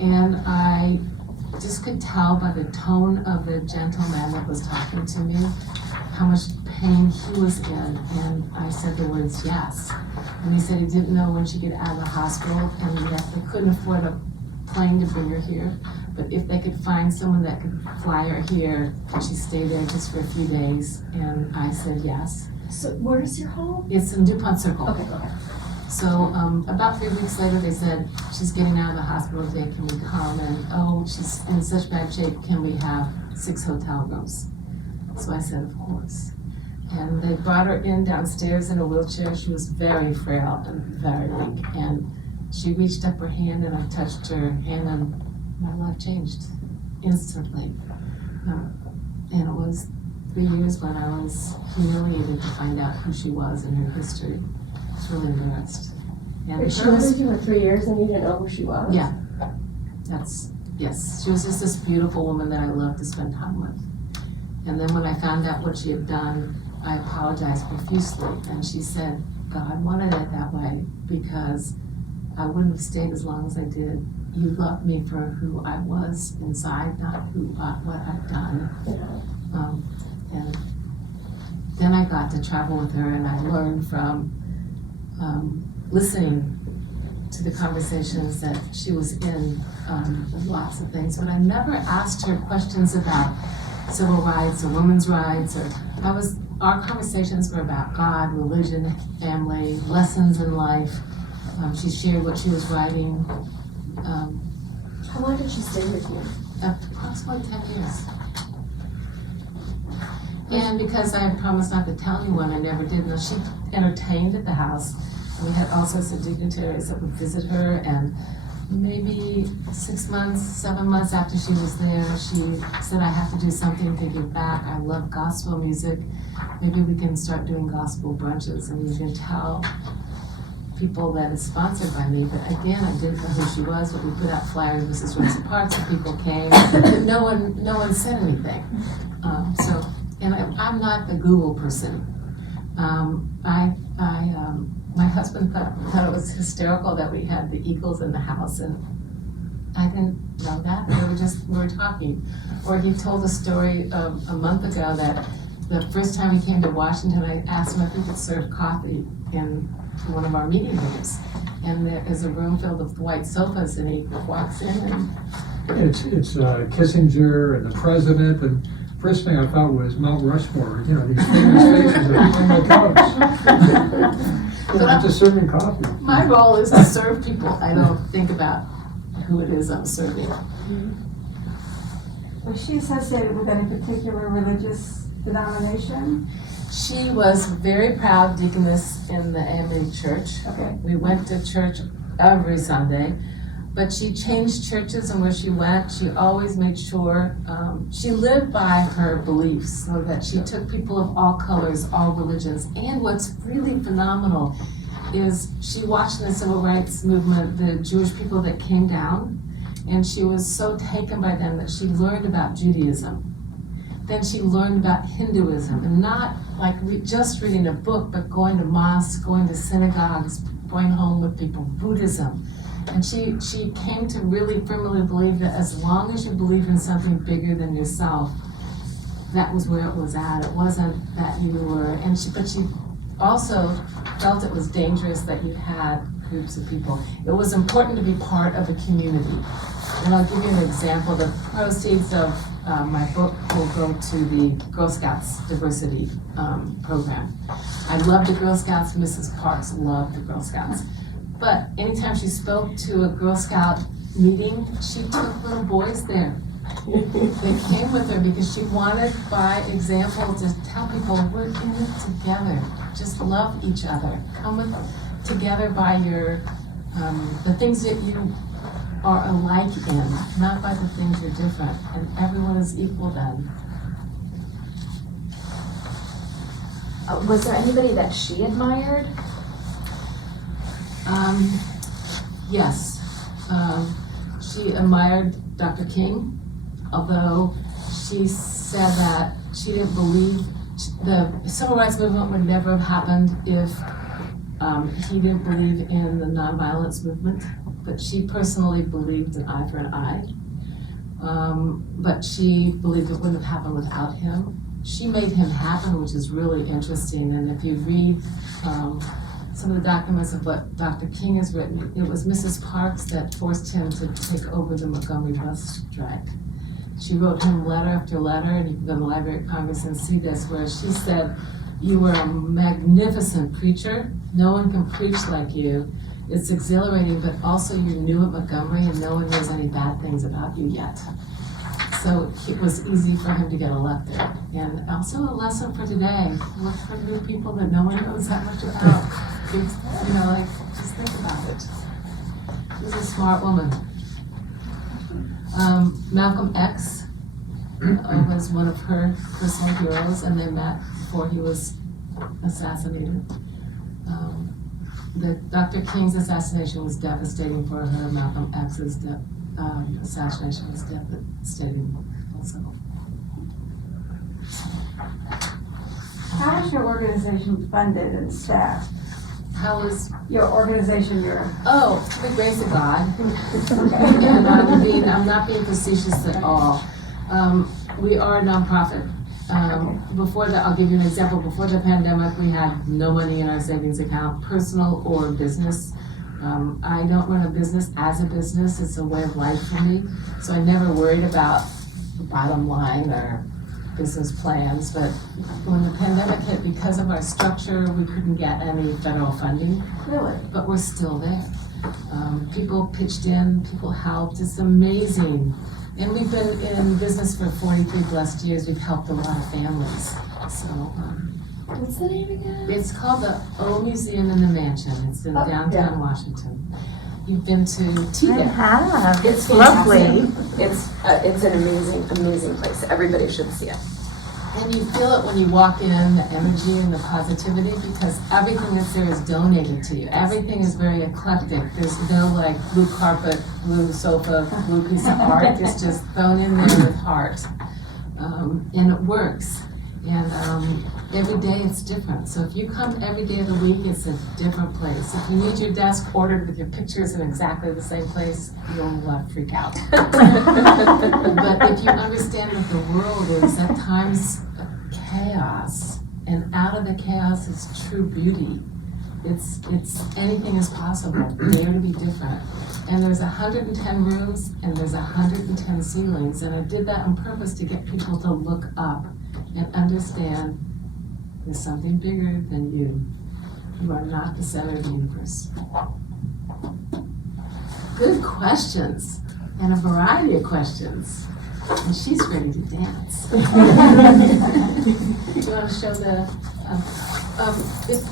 And I just could tell by the tone of the gentleman that was talking to me how much pain he was in, and I said the words yes. And he said he didn't know when she'd get out of the hospital, and yet they couldn't afford a plane to bring her here, but if they could find someone that could fly her here, could she stay there just for a few days? And I said yes. So where is your home? It's in DuPont Circle. Okay. So about 3 weeks later, they said, she's getting out of the hospital today, can we come? And oh, she's in such bad shape, can we have 6 hotel rooms? So I said, of course. And they brought her in downstairs in a wheelchair. She was very frail and very weak. And she reached up her hand, and I touched her hand, and my life changed instantly. And it was 3 years when I was humiliated to find out who she was and her history. I was really embarrassed. And She was with you for 3 years and you didn't know who she was? Yeah. Yes. She was just this beautiful woman that I loved to spend time with. And then when I found out what she had done, I apologized profusely. And she said, God wanted it that way, because I wouldn't have stayed as long as I did. You loved me for who I was inside, not what I've done. And then I got to travel with her, and I learned from listening to the conversations that she was in, lots of things. But I never asked her questions about civil rights or women's rights, our conversations were about God, religion, family, lessons in life. She shared what she was writing. How long did she stay with you? Approximately 10 years. And because I had promised not to tell anyone, I never did. Now, she entertained at the house. We had all sorts of dignitaries that would visit her, and maybe 6 months, 7 months after she was there, she said, I have to do something to give back. I love gospel music. Maybe we can start doing gospel brunches, and you can tell people that it's sponsored by me. But again, I didn't know who she was, but we put out flyers, Mrs. Rosa Parks, and people came, but no one said anything. I'm not the Google person. My husband thought it was hysterical that we had the Eagles in the house, and I didn't know that. We were talking. Or he told a story a month ago that the first time he came to Washington, I asked him if he could serve coffee in one of our meeting rooms. And there is a room filled with white sofas, and he walks in and it's Kissinger and the president, and first thing I thought was Mount Rushmore, these famous faces that are my cups. I'm just serving coffee. My role is to serve people. I don't think about who it is I'm serving. Was she associated with any particular religious denomination? She was very proud deaconess in the AME church. Okay. We went to church every Sunday, but she changed churches, and where she went, she always made sure she lived by her beliefs, so that she took people of all colors, all religions. And what's really phenomenal is she watched in the civil rights movement the Jewish people that came down, and she was so taken by them that she learned about Judaism. Then she learned about Hinduism, and not like just reading a book, but going to mosques, going to synagogues, going home with people, Buddhism. And she came to really firmly believe that as long as you believe in something bigger than yourself, that was where it was at. It wasn't that you were, but she also felt it was dangerous that you had groups of people. It was important to be part of a community. And I'll give you an example. The proceeds of my book will go to the Girl Scouts diversity program. I love the Girl Scouts. Mrs. Parks loved the Girl Scouts. But anytime she spoke to a Girl Scout meeting, she took little boys there. They came with her because she wanted, by example, to tell people, we're in it together. Just love each other. Come together by your the things that you are alike in, not by the things you're different. And everyone is equal then. Was there anybody that she admired? Yes. She admired Dr. King, although she said that she didn't believe the civil rights movement would never have happened if he didn't believe in the nonviolence movement. But she personally believed an eye for an eye. But she believed it wouldn't have happened without him. She made him happen, which is really interesting. And if you read some of the documents of what Dr. King has written, it was Mrs. Parks that forced him to take over the Montgomery bus strike. She wrote him letter after letter, and you can go to the Library of Congress and see this, where she said, you were a magnificent preacher. No one can preach like you. It's exhilarating, but also you're new at Montgomery, and no one knows any bad things about you yet. So it was easy for him to get elected. And also a lesson for today. Look for new people that no one knows that much about. Just think about it. She's a smart woman. Malcolm X was one of her personal heroes, and they met before he was assassinated. Dr. King's assassination was devastating for her. Malcolm X's assassination was devastating also. How is your organization funded and staffed? How is, Your organization, your, oh, the grace of God. okay. And I'm not being facetious at all. We are a nonprofit. I'll give you an example. Before the pandemic, we had no money in our savings account, personal or business. I don't run a business as a business. It's a way of life for me. So I never worried about the bottom line or business plans. But when the pandemic hit, because of our structure, we couldn't get any federal funding. Really? But we're still there. People pitched in, people helped. It's amazing. And we've been in business for 43 plus years. We've helped a lot of families. So, What's the name again? it's called the O Museum in the Mansion. It's in downtown Washington. You've been to there. have. It's lovely. It's an amazing place. Everybody should see it. And you feel it when you walk in, the energy and the positivity, because everything that's there is donated to you. Everything is very eclectic. There's no like blue carpet, blue sofa, blue piece of art. It's just thrown in there with heart. And it works. And every day it's different. So if you come every day of the week, it's a different place. If you need your desk ordered with your pictures in exactly the same place, you'll freak out. But if you understand what the world is, at times chaos, and out of the chaos is true beauty. It's anything is possible. Dare to be different. And there's 110 rooms and there's 110 ceilings, and I did that on purpose to get people to look up and understand there's something bigger than you. You are not the center of the universe. Good questions, and a variety of questions. And she's ready to dance. Do you want to show the,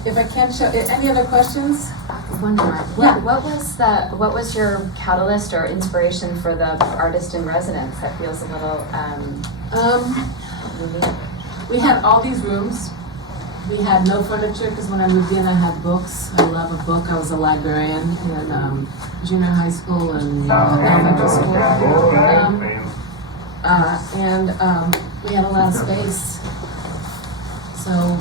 if I can show, any other questions? One more. Yeah. What was your catalyst or inspiration for the artist in residence? That feels a little unique. We had all these rooms. We had no furniture because when I moved in, I had books. I love a book. I was a librarian in junior high school and elementary school. We had a lot of space. So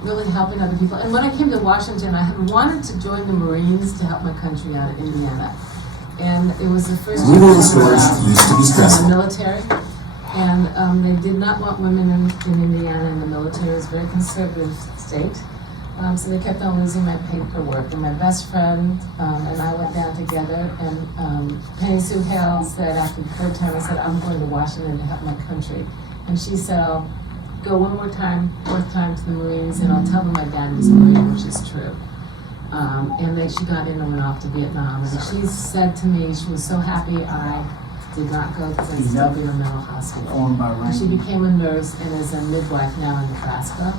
really helping other people. And when I came to Washington, I had wanted to join the Marines to help my country out of Indiana. And it was the first year in the military. And they did not want women in Indiana in the military. It was a very conservative state. So they kept on losing my paperwork. And my best friend and I went down together. And Penny Sue Hale said after the third time, I said, I'm going to Washington to help my country. And she said, I'll go one more time, fourth time to the Marines, and I'll tell them my dad was a Marine, which is true. And then she got in and went off to Vietnam. And she said to me, she was so happy I did not go because I still be in a mental hospital. And she became a nurse and is a midwife now in Nebraska.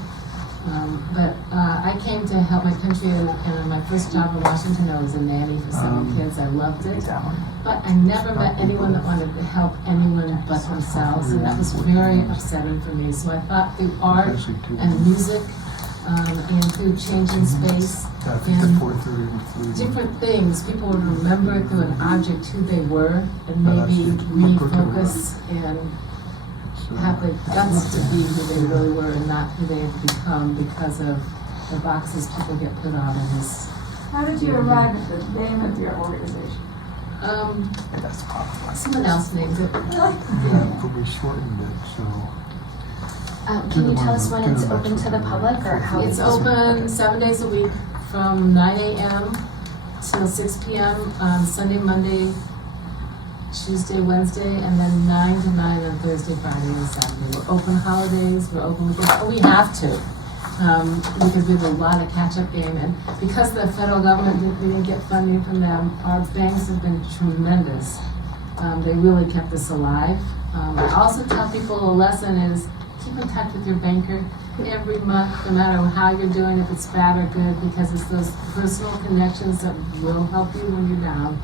But I came to help my country, and my first job in Washington, I was a nanny for 7 kids. I loved it. But I never met anyone that wanted to help anyone but themselves, and that was very upsetting for me. So I thought through art and music, and through changing space and different things, people would remember through an object who they were and maybe refocus and have the guts to be who they really were and not who they have become because of the boxes people get put on in this. How did you arrive at the name of your organization? Someone else named it. Yeah, but we shortened it, so. Can you tell us when it's open to the public or how It's open 7 days a week from 9 a.m. till 6 p.m. on Sunday, Monday, Tuesday, Wednesday, and then 9 to 9 on Thursday, Friday, and Saturday. We're open holidays, we're open weekends. Oh, we have to, because we have a lot of catch-up game. And because the federal government, we didn't get funding from them, our banks have been tremendous. They really kept us alive. I also tell people a lesson is keep in touch with your banker every month, no matter how you're doing, if it's bad or good, because it's those personal connections that will help you when you're down.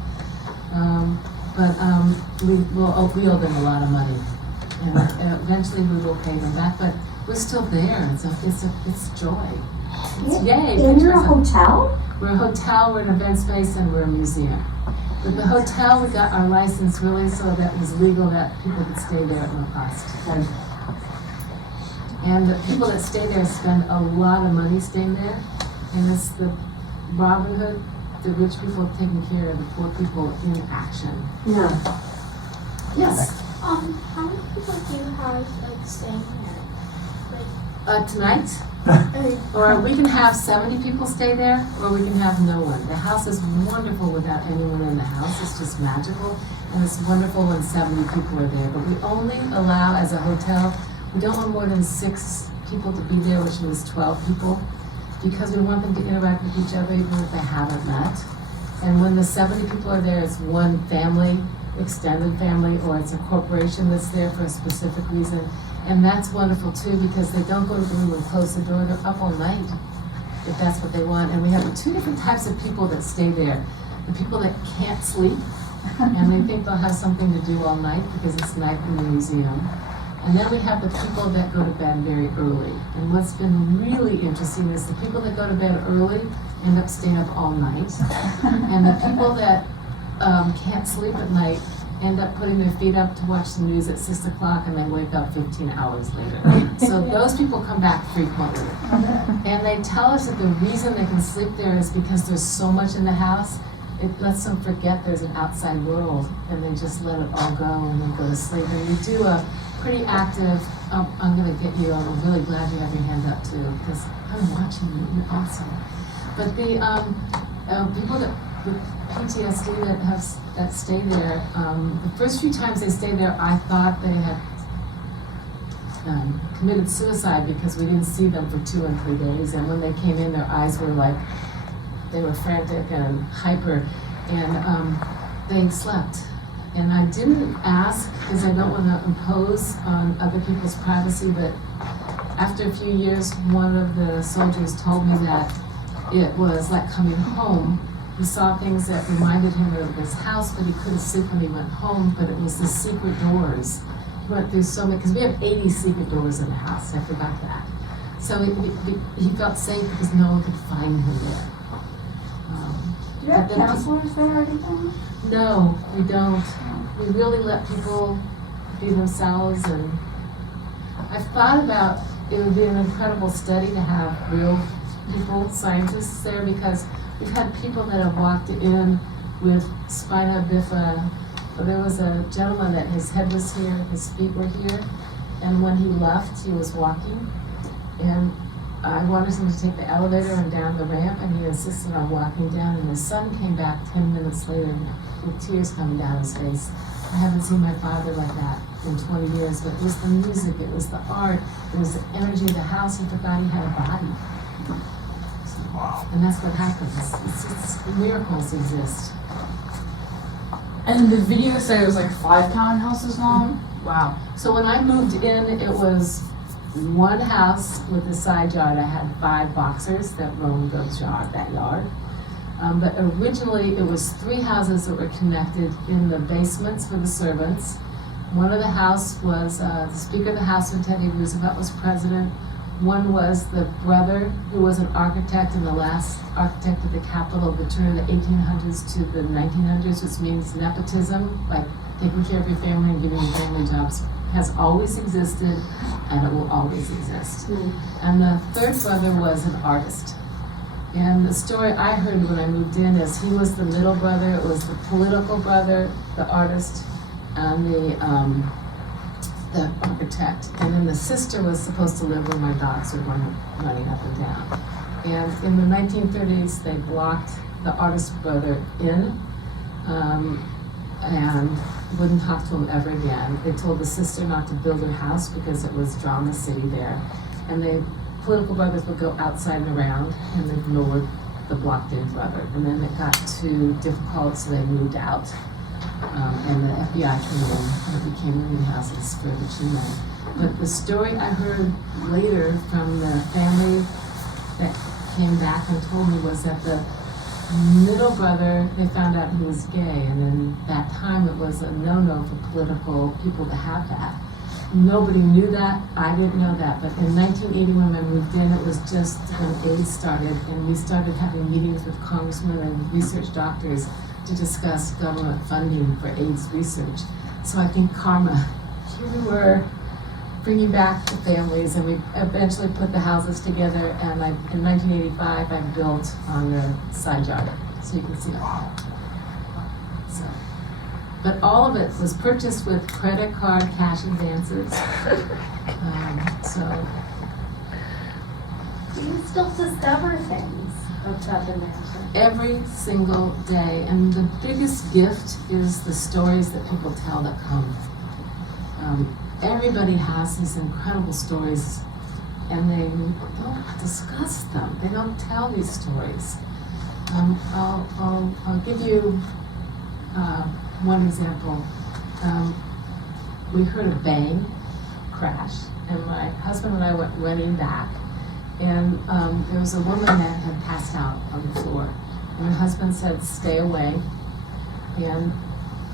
We owe them a lot of money, and eventually we will pay them back. But we're still there. It's joy. It's yay. And you're a hotel? We're a hotel. We're an event space, and we're a museum. But the hotel, we got our license really so that it was legal that people could stay there at no cost. And the people that stay there spend a lot of money staying there, and it's the Robin Hood, the rich people taking care of the poor people in action. Yeah. Yes. How many people do you have like staying there? Tonight, Like, or we can have 70 people stay there, or we can have no one. The house is wonderful without anyone in the house. It's just magical, and it's wonderful when 70 people are there. But we only allow, as a hotel, we don't want more than 6 people to be there, which means 12 people, because we want them to interact with each other even if they haven't met. And when the 70 people are there, it's one family, extended family, or it's a corporation that's there for a specific reason. And that's wonderful too, because they don't go to the room and close the door, they're up all night, if that's what they want. And we have 2 different types of people that stay there. The people that can't sleep, and they think they'll have something to do all night because it's night in the museum. And then we have the people that go to bed very early. And what's been really interesting is the people that go to bed early end up staying up all night. And the people that can't sleep at night end up putting their feet up to watch the news at 6 o'clock, and they wake up 15 hours later. So those people come back frequently. And they tell us that the reason they can sleep there is because there's so much in the house, it lets them forget there's an outside world, and they just let it all go and then go to sleep. And we do a pretty active, I'm gonna get you, I'm really glad you have your hand up too, because I'm watching you, you're awesome. But the people that with PTSD that stay there, the first few times they stayed there, I thought they had committed suicide because we didn't see them for 2 and 3 days. And when they came in, their eyes were like, they were frantic and hyper, and they slept. And I didn't ask because I don't want to impose on other people's privacy, but after a few years, one of the soldiers told me that it was like coming home. He saw things that reminded him of his house, but he couldn't sleep when he went home, but it was the secret doors. He went through so many, because we have 80 secret doors in the house, I forgot that. So he felt safe because no one could find him there. Do you have counselors there or anything? No, we don't. We really let people be themselves, and I've thought about it would be an incredible study to have real people, scientists there, because we've had people that have walked in with spina bifida. There was a gentleman that his head was here, his feet were here, and when he left, he was walking, and I wanted him to take the elevator and down the ramp, and he insisted on walking down, and his son came back 10 minutes later with tears coming down his face. I haven't seen my father like that in 20 years, but it was the music, it was the art, it was the energy of the house. He forgot he had a body. And that's what happens. It's miracles exist. And the video said it was like 5 townhouses long? Wow. So when I moved in, it was one house with a side yard. I had 5 boxers that roamed that yard. But originally it was 3 houses that were connected in the basements for the servants. One of the house was the Speaker of the House when Teddy Roosevelt was president. One was the brother who was an architect and the last architect of the Capitol of the turn of the 1800s to the 1900s, which means nepotism, like taking care of your family and giving you family jobs, has always existed and it will always exist. And the third brother was an artist. And the story I heard when I moved in is he was the middle brother, it was the political brother, the artist, and the architect. And then the sister was supposed to live where my dogs were running up and down. And in the 1930s, they blocked the artist brother in and wouldn't talk to him ever again. They told the sister not to build her house because it was drama city there. And the political brothers would go outside and around and ignored the blocked in brother. And then it got too difficult, so they moved out. And the FBI came in and it became living houses for the two men. But the story I heard later from the family that came back and told me was that the middle brother, they found out he was gay, and in that time it was a no-no for political people to have that. Nobody knew that, I didn't know that, but in 1981 when I moved in, it was just when AIDS started, and we started having meetings with congressmen and research doctors to discuss government funding for AIDS research. So I think karma, here we were bringing back the families, and we eventually put the houses together, and in 1985 I built on the side yard, so you can see all that. So, but all of it was purchased with credit card cash advances. So Do you still discover things about the mansion? every single day, and the biggest gift is the stories that people tell that come. Everybody has these incredible stories, and they don't discuss them. They don't tell these stories. I'll give you one example. We heard a bang, crash, and my husband and I went running back, and there was a woman that had passed out on the floor, and my husband said, "Stay away," and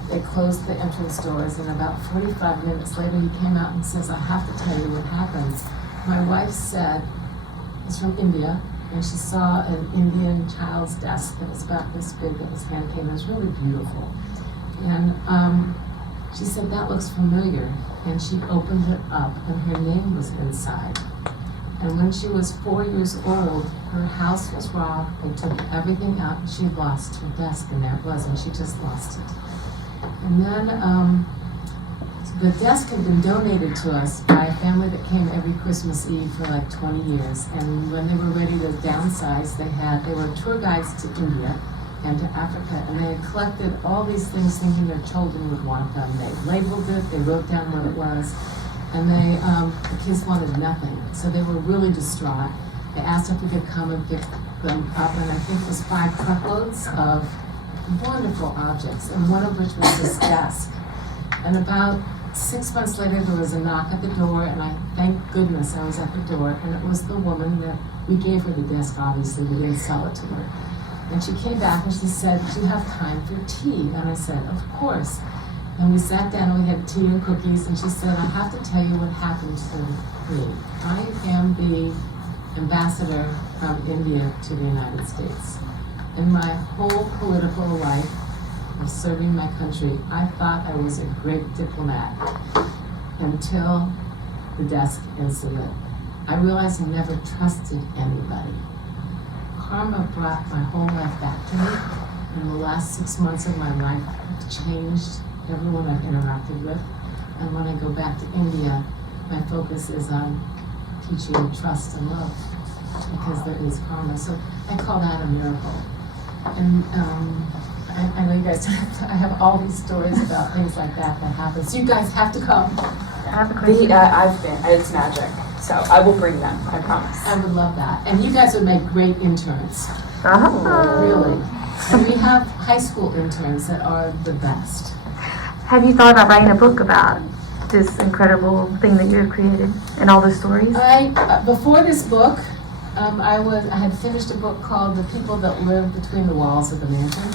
they closed the entrance doors, and about 45 minutes later he came out and says, "I have to tell you what happened." My wife said, he's from India, and she saw an Indian child's desk that was about this big that was hand came. It was really beautiful. And she said, "That looks familiar." And she opened it up, and her name was inside. And when she was 4 years old, her house was robbed. They took everything out, and she lost her desk, and there it was, and she just lost it. And then the desk had been donated to us by a family that came every Christmas Eve for like 20 years. And when they were ready to downsize, they were tour guides to India and to Africa, and they had collected all these things thinking their children would want them. They labeled it, they wrote down what it was, and the kids wanted nothing. So they were really distraught. They asked if we could come and pick them up, and I think it was 5 truckloads of wonderful objects, and one of which was this desk. And about 6 months later, there was a knock at the door, and thank goodness I was at the door, and it was the woman that we gave her the desk, obviously, we didn't sell it to her. And she came back and she said, "Do you have time for tea?" And I said, "Of course." And we sat down and we had tea and cookies, and she said, "I have to tell you what happened to me. I am the ambassador from India to the United States. In my whole political life of serving my country, I thought I was a great diplomat until the desk incident. I realized I never trusted anybody. Karma brought my whole life back to me. In the last 6 months of my life, I've changed everyone I've interacted with. And when I go back to India, my focus is on teaching trust and love, because there is karma." So I call that a miracle. And I know you guys, I have all these stories about things like that happen. So you guys have to come. I have a question. I've been. It's magic. So I will bring them. I promise. I would love that. And you guys would make great interns. Oh. Really. And we have high school interns that are the best. Have you thought about writing a book about this incredible thing that you have created and all the stories? Before this book, I had finished a book called "The People That Live Between the Walls of the Mansion,"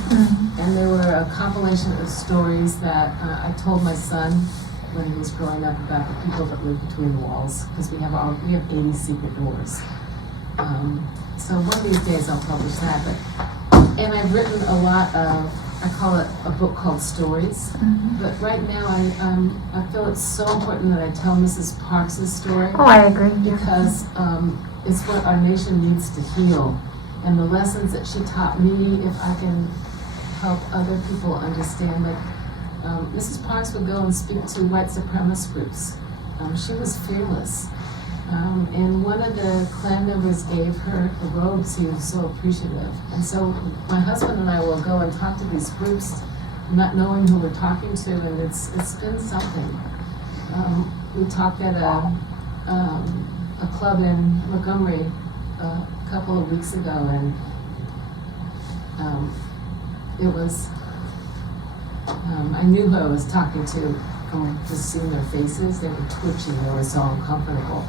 and they were a compilation of stories that I told my son when he was growing up about the people that live between the walls, because we have 80 secret doors. So one of these days I'll publish that. And I've written a lot of, I call it a book called Stories. But right now I feel it's so important that I tell Mrs. Parks' story. Oh, I agree. Because it's what our nation needs to heal. And the lessons that she taught me, if I can help other people understand, like Mrs. Parks would go and speak to white supremacist groups. She was fearless. And one of the clan members gave her the robes. He was so appreciative. And so my husband and I will go and talk to these groups, not knowing who we're talking to, and it's been something. We talked at a club in Montgomery a couple of weeks ago, and it was, I knew who I was talking to from just seeing their faces. They were twitching, they were so uncomfortable.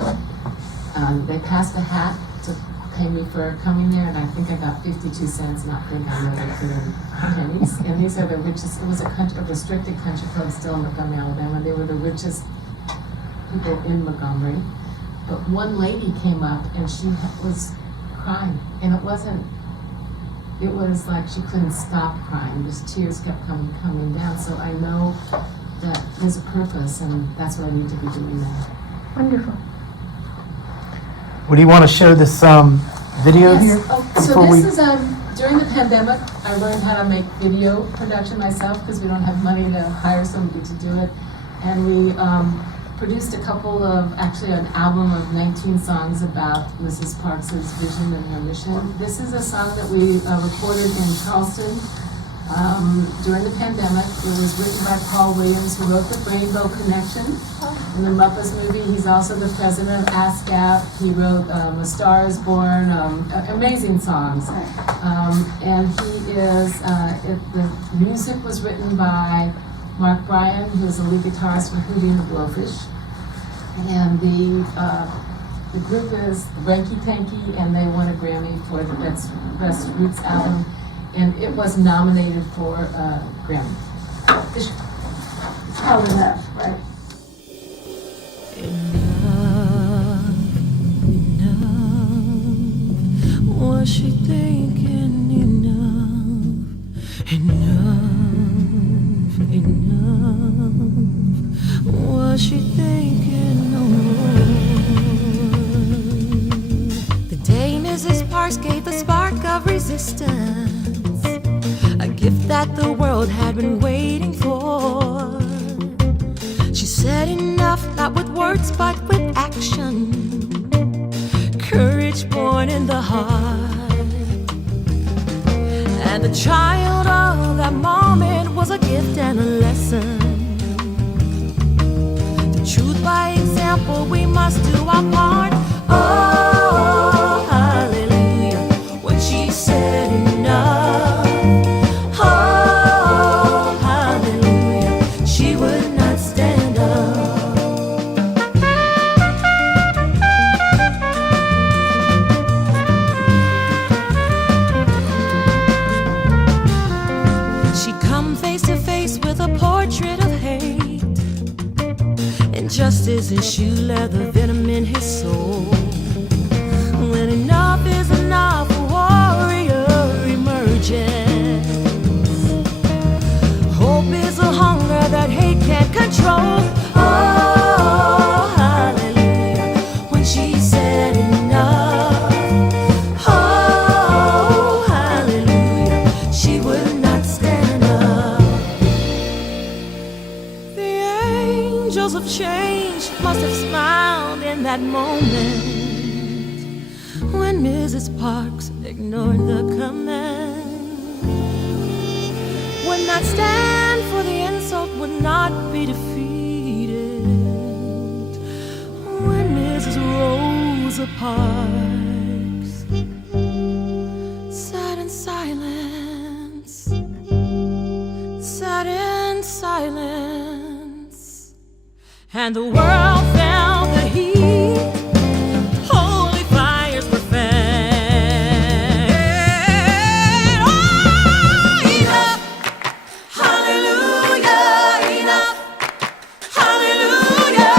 They passed a hat to pay me for coming there, and I think I got 52 cents, not thinking I really put in pennies. And these are the richest, it was a restricted country club still in Montgomery, Alabama. They were the richest people in Montgomery. But one lady came up and she was crying, and it was like she couldn't stop crying. Just tears kept coming down. So I know that there's a purpose, and that's what I need to be doing now. Wonderful. Well, do you want to share this video Yes. here? Oh, so before this we- is, during the pandemic, I learned how to make video production myself because we don't have money to hire somebody to do it. And we produced actually an album of 19 songs about Mrs. Parks' vision and her mission. This is a song that we recorded in Charleston during the pandemic. It was written by Paul Williams, who wrote The Rainbow Connection in the Muppets movie. He's also the president of ASCAP. He wrote A Star is Born, amazing songs. And he is, the music was written by Mark Bryan, who's the lead guitarist for Hootie and the Blowfish. And the group is Ranky Tanky, and they won a Grammy for the Best Roots album. And it was nominated for a Grammy. It's called Enough, right? Enough, was she thinking enough, was she thinking no more? The day Mrs. Parks gave the spark of resistance, a gift that the world had been waiting for. She said enough, not with words but with action, courage born in the heart. And the child of that moment was a gift and a lesson. The truth by example, we must do our part. Oh, hallelujah, when she said enough. Oh, hallelujah, she would not stand up. She come face to face with a portrait of hate, injustice and shoe leather venom in his soul. When enough is enough, a warrior emerges. Hope is a hunger that hate can't control. Oh, hallelujah, when she said enough. Oh, hallelujah, she would not stand up. The angels of change must have smiled in that moment when Mrs. Parks ignored the command. Would not stand for the insult, would not be defeated. When Mrs. Rosa Parks sat in silence, and the world felt the heat. Holy fires were fed. Oh, enough! Hallelujah! Enough! Hallelujah!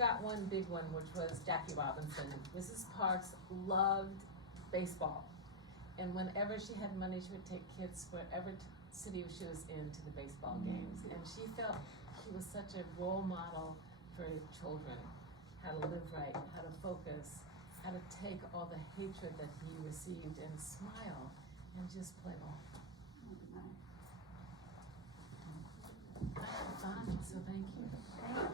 forgot one big one, which was Jackie Robinson. Mrs. Parks loved baseball. And whenever she had money, she would take kids wherever city she was in to the baseball games. And she felt she was such a role model for children, how to live right, how to focus, how to take all the hatred that he received and smile and just play ball. I had fun, so thank you.